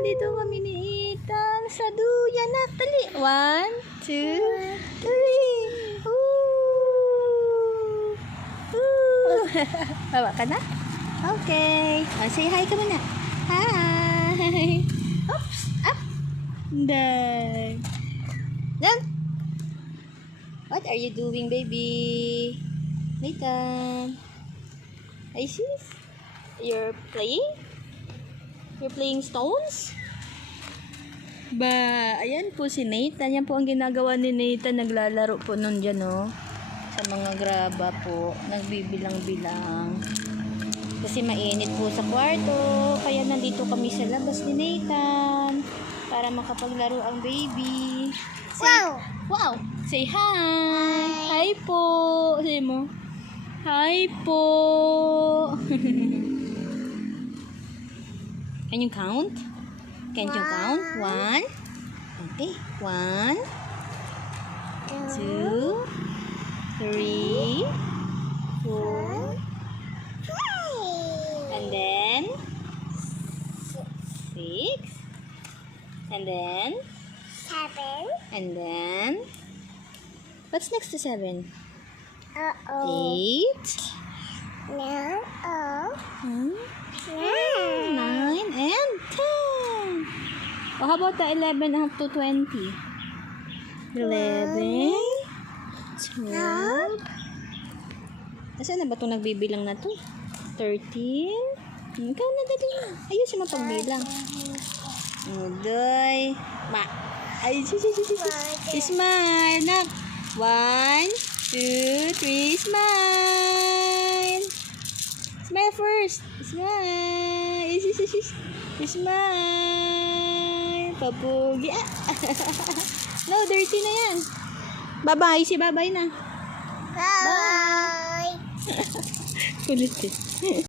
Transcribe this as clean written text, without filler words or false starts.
Dito kami ni Ethan. Sa duyan na. Tali. 1, 2, 3. Bawa ka na? Okay. Say hi ka muna. Hi. Oops. Up. Down. Down. What are you doing, baby? Nathan. I see. You're playing? You're playing stones? Ayan po si Nathan. Yan po ang ginagawa ni Nathan. Naglalaro po nun dyan, oh. Sa mga graba po. Nagbibilang-bilang. Kasi mainit po sa kwarto. Kaya nandito kami sa labas ni Nathan. Para makapaglaro ang baby. Wow! Say hi! Hi po! Say mo. Hi po! Can you count? Can you count? 1. Okay. 1, 2, 3, 4. And then 6. And then 7. And then what's next to 7? 8. No. 9 and 10. Oh, how about the 11 up to 20? 11, 12. Nasaan na ba itong nagbibilang na to? 13. Ikaw na, dali na. Ayusin mo pagbilang. Udoy. Ay, smile. Nak. 1, 2, 3, smile. Smile first. Smile. Smile. Papugi. No, dirty na yan. Bye-bye. Si bye-bye na. Bye. Kulit eh.